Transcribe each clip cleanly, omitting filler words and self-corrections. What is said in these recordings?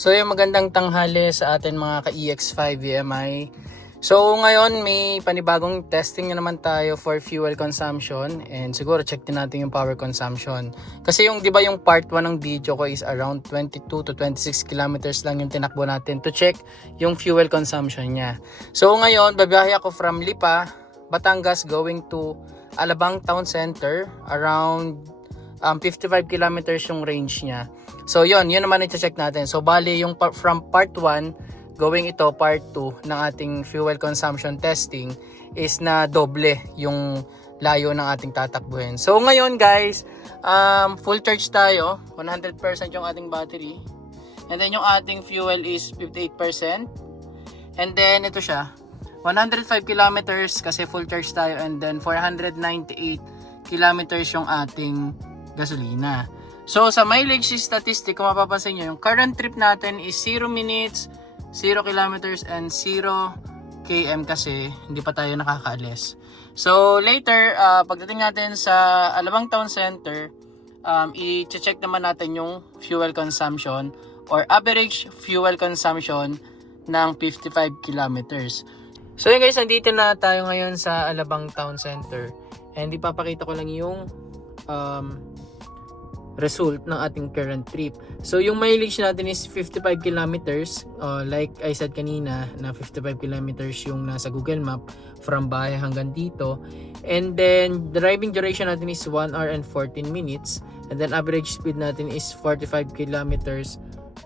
So yung magandang tanghali sa atin mga ka-EX5 VMI. So ngayon may panibagong testing na naman tayo for fuel consumption and siguro check din natin yung power consumption. Kasi yung 'di ba yung part 1 ng video ko is around 22 to 26 kilometers lang yung tinakbo natin to check yung fuel consumption niya. So ngayon babiyahe ako from Lipa, Batangas going to Alabang Town Center, around 55 kilometers yung range niya. So yun naman i-check natin. So bali yung from part 1 going ito part 2 ng ating fuel consumption testing is na doble yung layo ng ating tatakbuhin. So ngayon guys, full charge tayo, 100% yung ating battery. And then yung ating fuel is 58%. And then ito siya, 105 kilometers kasi full charge tayo, and then 498 kilometers yung ating gasolina. So sa mileage statistic, kung mapapansin nyo, yung current trip natin is 0 minutes, 0 kilometers, and 0 km kasi hindi pa tayo nakakaalis. So later, pagdating natin sa Alabang Town Center, i-check naman natin yung fuel consumption or average fuel consumption ng 55 kilometers. So yun guys, nandito na tayo ngayon sa Alabang Town Center. And ipapakita ko lang yung result ng ating current trip. So yung mileage natin is 55 kilometers. Like I said kanina, na 55 kilometers yung nasa Google Map from bahay hanggang dito. And then driving duration natin is 1 hour and 14 minutes. And then average speed natin is 45 kilometers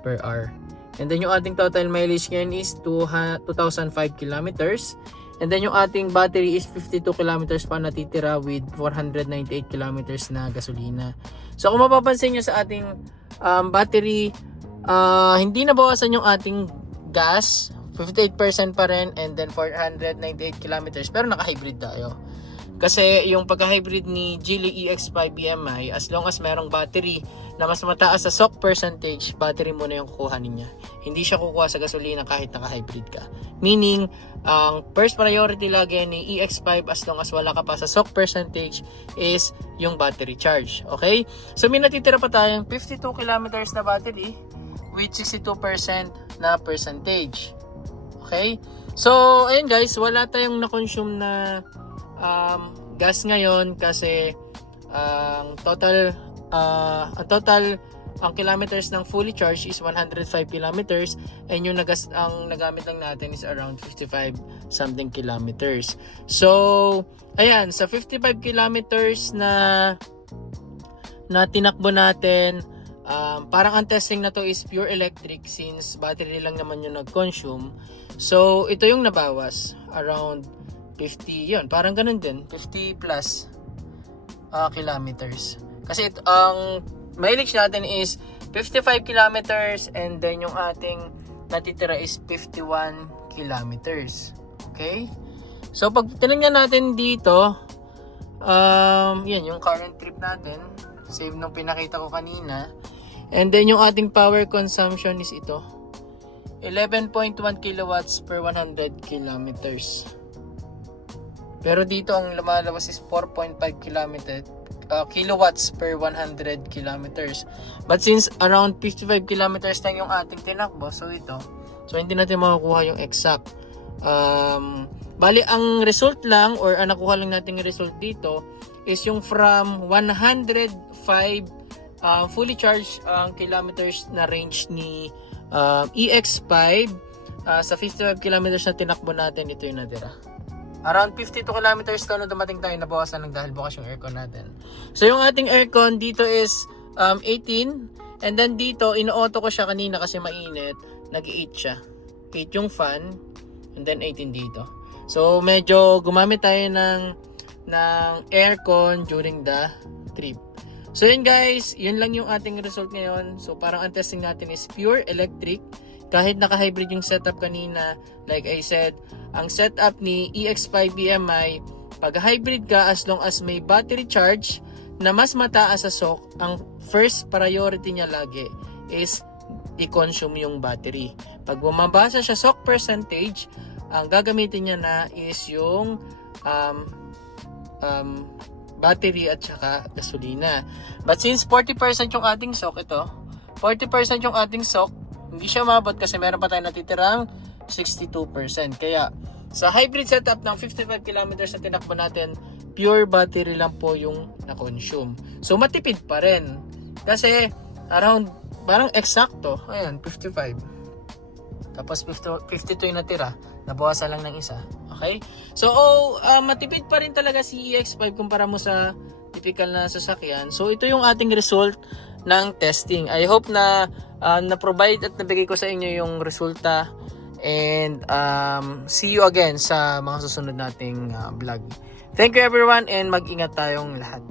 per hour. And then yung ating total mileage ngayon is 2,005 kilometers. And then yung ating battery is 52 kilometers pa natitira with 498 kilometers na gasolina. So kung mapapansin nyo sa ating battery, hindi nabawasan yung ating gas, 58% pa rin, and then 498 kilometers, pero naka-hybrid tayo. Kasi yung pagka-hybrid ni Geely EX5 BMI, as long as merong battery na mas mataas sa SOC percentage, battery muna yung kukuhanin niya. Hindi siya kukuha sa gasolina kahit naka-hybrid ka. Meaning, ang first priority lagi ni EX5 as long as wala ka pa sa SOC percentage is yung battery charge. Okay? So may natitira pa tayong 52 kilometers na battery with 62% na percentage. Okay? So, ayun guys, wala tayong na-consume na gas ngayon kasi ang total kilometers ng fully charged is 105 kilometers, and yung ang nagamit lang natin is around 55 something kilometers. So ayan, sa 55 kilometers na tinakbo natin, parang ang testing na to is pure electric since battery lang naman yung nag-consume. So ito yung nabawas, around 50 yun, parang ganun din, 50 plus kilometers. Kasi ang mileage natin is 55 kilometers, and then yung ating natitira is 51 kilometers. Okay? So pag tinignan natin dito, yan yung current trip natin, save nung pinakita ko kanina. And then yung ating power consumption is ito, 11.1 kilowatts per 100 kilometers. Pero dito ang lumalabas is 4.5 kilowatts per 100 kilometers. But since around 55 kilometers lang yung ating tinakbo, so hindi natin makukuha yung exact. Bali ang result lang, or ang nakuha lang nating result dito is yung from 105 fully charged kilometers na range ni EX5 sa 55 kilometers na tinakbo natin, ito yung natira. Around 52 kilometers to nung dumating tayo, nabawasan lang dahil bukas yung aircon natin. So yung ating aircon dito is 18, and then dito ino-auto ko siya kanina kasi mainit, nag-8 siya. 8 yung fan, and then 18 dito. So medyo gumamit tayo ng aircon during the trip. So yun guys, yun lang yung ating result ngayon. So parang ang testing natin is pure electric. Kahit naka-hybrid yung setup kanina, like I said, ang setup ni EX5 BMI, pag hybrid ka, as long as may battery charge na mas mataas sa SOC, ang first priority niya lagi is i-consume yung battery. Pag bumabasa siya SOC percentage, ang gagamitin niya na is yung battery at saka gasolina. But since 40% yung ating SOC, 40% yung ating SOC, Hindi siya umabot kasi meron pa tayong natitirang 62%. Kaya sa hybrid setup ng 55 kilometers na tinakbo natin, pure battery lang po yung na-consume. So matipid pa rin. Kasi around, parang eksakto, ayan, 55. Tapos 52 yung natira, nabawasan lang ng isa. Okay? So matipid pa rin talaga si EX5 kumpara mo sa typical na sasakyan. So ito yung ating result ng testing. I hope na na-provide at nabigay ko sa inyo yung resulta. And see you again sa mga susunod nating vlog. Thank you everyone and mag-ingat tayong lahat.